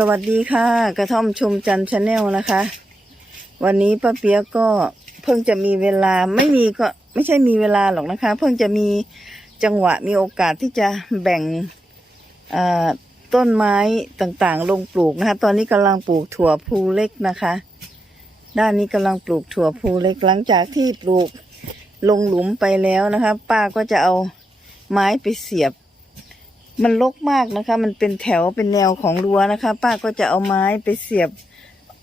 สวัสดีค่ะ กระท่อมชมจันชาแนลนะคะ วันนี้ป้าเปียกก็เพิ่งจะมีเวลาไม่มีก็ไม่ใช่มีเวลาหรอกนะคะ เพิ่งจะมีจังหวะมีโอกาสที่จะแบ่งต้นไม้ต่างๆ ลงปลูกนะคะ ตอนนี้กำลังปลูกถั่วภูเล็กนะคะ ด้านนี้กำลังปลูกถั่วภูเล็กหลังจากที่ปลูกลงหลุมไปแล้วนะคะ ป้าก็จะเอาไม้ไปเสียบ มันรกมากนะคะ มันเป็นแถวเป็นแนวของรั้วนะคะ ป้าก็จะเอาไม้ไปเสียบ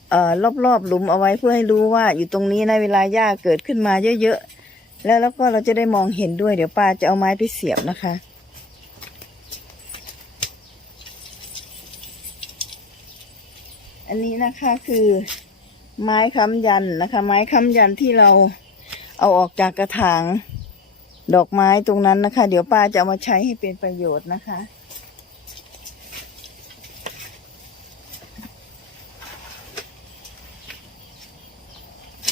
เอ่อรอบๆหลุมเอาไว้เพื่อให้รู้ว่าอยู่ตรงนี้นะเวลาหญ้าเกิดขึ้นมาเยอะๆแล้วแล้วก็เราจะได้มองเห็นด้วยเดี๋ยวป้าจะเอาไม้ไปเสียบนะคะ อันนี้นะคะคือไม้ค้ำยันนะคะ ไม้ค้ำยันที่เราเอาออกจากกระถาง ดอกไม้ตรงนั้นนะคะ เดี๋ยวป้าจะเอามาใช้ให้เป็นประโยชน์นะคะ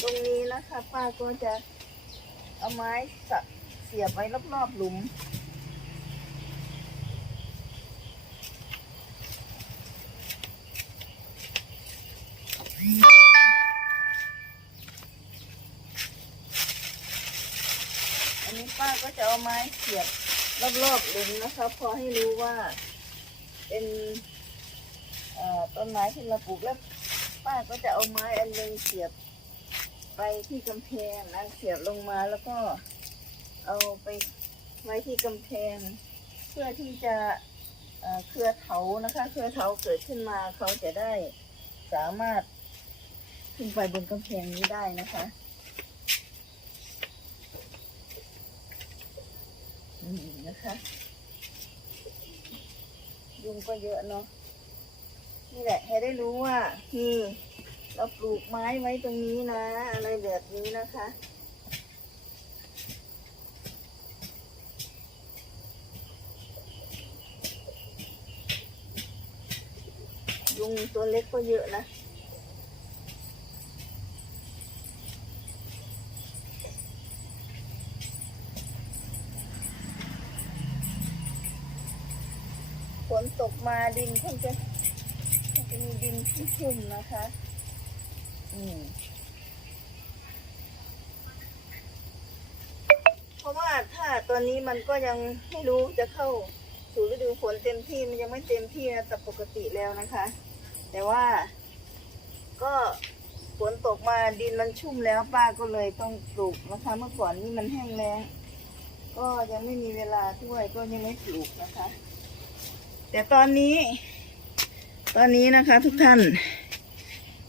ตรงนี้นะคะ ป้าก็จะเอาไม้สะเสียบไว้รอบๆหลุมอนนี้ป้า ก็จะเอาไม้เสียบรอบๆหลุมนะคะพอให้รู้ว่าเป็นต้นไม้ที่เราปลูกแล้วป้าก็จะเอาไม้อันหนึงเสียบไปที่กำแพงนะเสียบลงมาแล้วก็เอาไปไว้ที่กำแพง เพื่อที่จะเอ่อเครือเถานะคะ เครือเถาเกิดขึ้นมาเขาจะได้สามารถขึ้นไปบนกำแพงนี้ได้นะคะ นะคะยุงก็เยอะเนาะนี่แหละ ให้ได้รู้ว่านี่เราปลูกไม้ไว้ตรงนี้นะ อะไรแบบนี้นะคะยุงตัวเล็กก็เยอะนะ นตกมาดินเพิ่งจะเพิ่งจะมีดินชุ่มๆนะคะ อืมเพราะว่าถ้าตอนนี้มันก็ยังไม่รู้จะเข้าสู่ฤดูฝนเต็มที่มันยังไม่เต็มที่นะแต่ปกติแล้วนะคะ แต่ว่าก็ฝนตกมาดินมันชุ่มแล้วป้าก็เลยต้องปลูกนะคะ เมื่อก่อนนี่มันแห้งแล้งก็ยังไม่มีเวลาด้วยก็ยังไม่ปลูกนะคะ แต่ตอนนี้ ตอนนี้นะคะ ทุกท่าน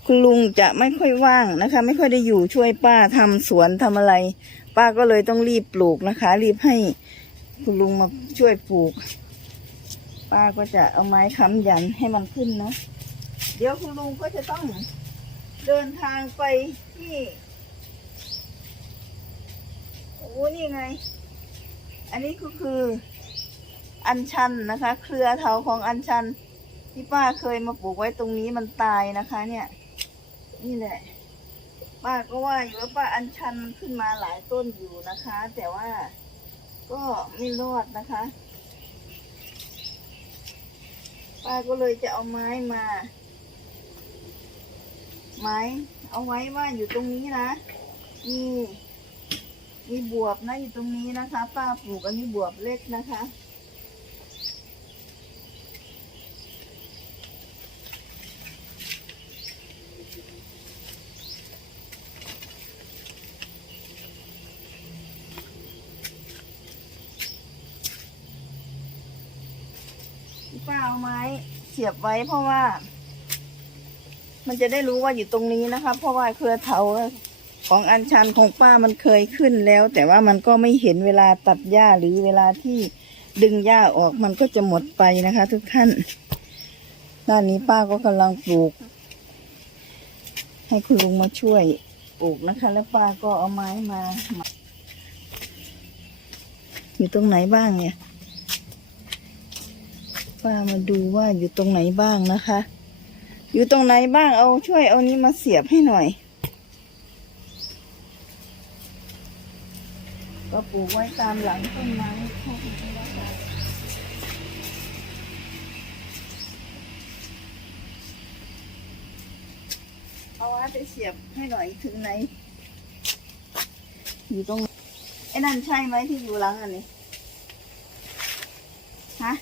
คุณลุงจะไม่ค่อยว่างนะคะ ไม่ค่อยได้อยู่ช่วยป้าทำสวนทำอะไร ป้าก็เลยต้องรีบปลูกนะคะ รีบให้คุณลุงมาช่วยปลูก ป้าก็จะเอาไม้ค้ำยันให้มันขึ้นเนาะเดี๋ยวคุณลุงก็จะต้องเดินทางไปที่โอ้นี่ไง อันนี้ก็คือ อัญชันนะคะ เครือเถาของอัญชัน ที่ป้าเคยมาปลูกไว้ตรงนี้มันตายนะคะ เนี่ย นี่แหละ ป้าก็ว่าอยู่ว่าป้าอัญชันขึ้นมาหลายต้นอยู่นะคะ แต่ว่าก็ไม่รอดนะคะ ป้าก็เลยจะเอาไม้มา ไม้ เอาไว้ว่าอยู่ตรงนี้นะมีมีบวบนะอยู่ตรงนี้นะคะ ป้าปลูกอันนี้บวบเล็กนะคะ ป้าเอาไม้เสียบไว้เพราะว่า มันจะได้รู้ว่าอยู่ตรงนี้นะคะ เพราะว่าเครือเถาของอัญชันของป้ามันเคยขึ้นแล้ว แต่ว่ามันก็ไม่เห็นเวลาตัดหญ้าหรือเวลาที่ดึงหญ้าออกมันก็จะหมดไปนะคะ ทุกท่าน ด้านนี้ป้าก็กำลังปลูก ให้คุณลุงมาช่วยปลูกนะคะ แล้วป้าก็เอาไม้มามาอยู่ตรงไหนบ้างเนี่ย ป้ามาดูว่าอยู่ตรงไหนบ้างนะคะ อยู่ตรงไหนบ้างเอาช่วยเอานี้มาเสียบให้หน่อย ก็ปลูกไว้ตามหลังต้นไม้พวกนี้นะคะเอาว่าไปเสียบให้หน่อยถึงไหน อยู่ตรงไอ้นั่นใช่ไหมที่อยู่หลังอันนี้ฮะ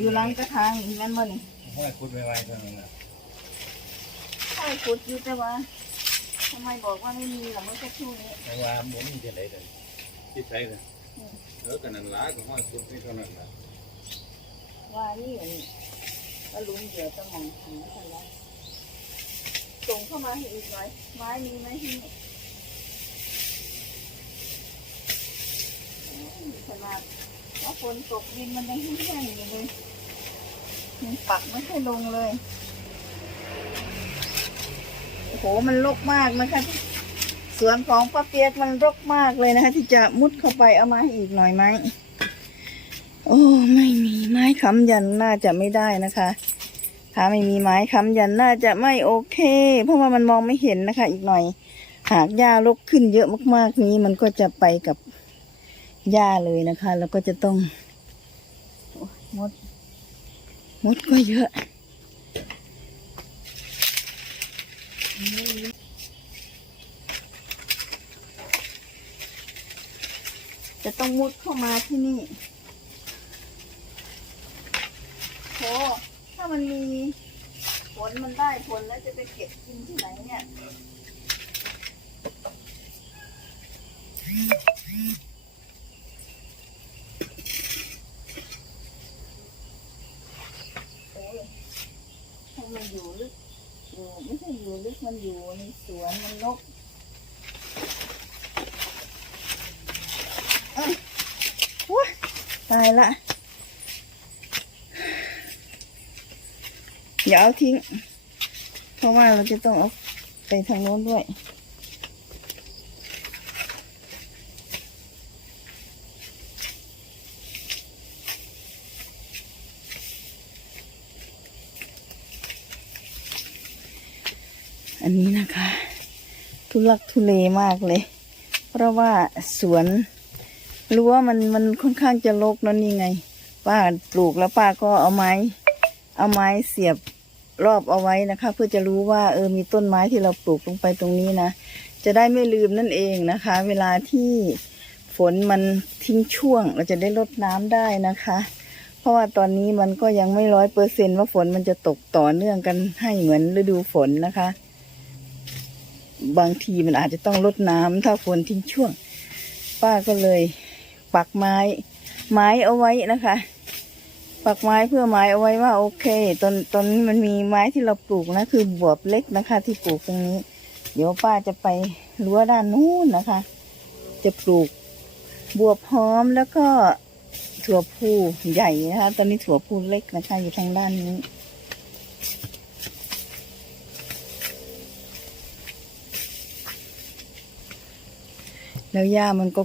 อยู่หลังกระถางอีกนั่นบ่นี่ห้อยคุดไว้ๆเท่านั้นนะใช่ขุดอยู่แต่ว่าทำไมบอกว่าไม่มีหลังเมื่อสักครู่นี้แต่ว่าหมุนจะไหนเลยคิดใช่เลยอืมเออกันนั่นละก็ห้อยคุดนี่เท่านั้นละว่านี่อันนี้ก็ลุงเดี๋ยวจะมองทางกันแล้วส่งเข้ามาให้อีกหน่อยไม้มีไหมที่นี่โอ้ยขนาดว่าฝนตกดินมันยังแห้งๆอยู่เลย ยังปักไม่ค่อยลงเลยโอ้โหมันรกมากนะคะสวนของป้าเปียกมันรกมากเลยนะคะ ที่จะมุดเข้าไปเอามาให้อีกหน่อยไหมโอ้ไม่มีไม้ค้ำยันน่าจะไม่ได้นะคะถ้าไม่มีไม้ค้ำยันน่าจะไม่โอเค เพราะว่ามันมองไม่เห็นนะคะ อีกหน่อย หากหญ้ารกขึ้นเยอะมากๆนี้ มันก็จะไปกับหญ้าเลยนะคะ แล้วก็จะต้องมด มดก็เยอะจะต้องมุดเข้ามาที่นี่โถถ้ามันมีผลมันได้ผลแล้วจะไปเก็บกินที่ไหนเนี่ย โอ้ยถ้ามันอยู่ลึกอยู่ไม่ใช่อยู่ลึกมันอยู่ในสวนมัน ลกเอ้ยว้าตายละ อย่าเอาทิ้ง เพราะว่าเราจะต้องเอาไปทางโน้นด้วยอันนี้นะคะ ทุลักทุเลมากเลย เพราะว่าสวนรั้วมันมันค่อนข้างจะรกแล้วนี่ไง ป้าปลูกแล้วป้าก็เอาไม้ เอาไม้เสียบรอบเอาไว้นะคะ เพื่อจะรู้ว่าเออมีต้นไม้ที่เราปลูกลงไปตรงนี้นะจะได้ไม่ลืมนั่นเองนะคะ เวลาที่ฝนมันทิ้งช่วง เราจะได้ลดน้ำได้นะคะ เพราะว่าตอนนี้มันก็ยังไม่ร้อยเปอร์เซนว่าฝนมันจะตกต่อเนื่องกันให้เหมือนฤดูฝนนะคะ บางทีมันอาจจะต้องลดน้ำถ้าฝนทิ้งช่วง ป้าก็เลยปักไม้ไม้เอาไว้นะคะ ปักไม้เพื่อไม้เอาไว้ว่าโอเค ตอนตอนนี้มันมีไม้ที่เราปลูกนะ คือบวบเล็กนะคะ ที่ปลูกตรงนี้ เดี๋ยวป้าจะไปรั้วด้านนู้นนะคะ จะปลูกบวบหอมแล้วก็ถั่วพูใหญ่นะคะ ตอนนี้ถั่วพูเล็กนะคะ อยู่ทางด้านนี้ แล้วหญ้ามันก็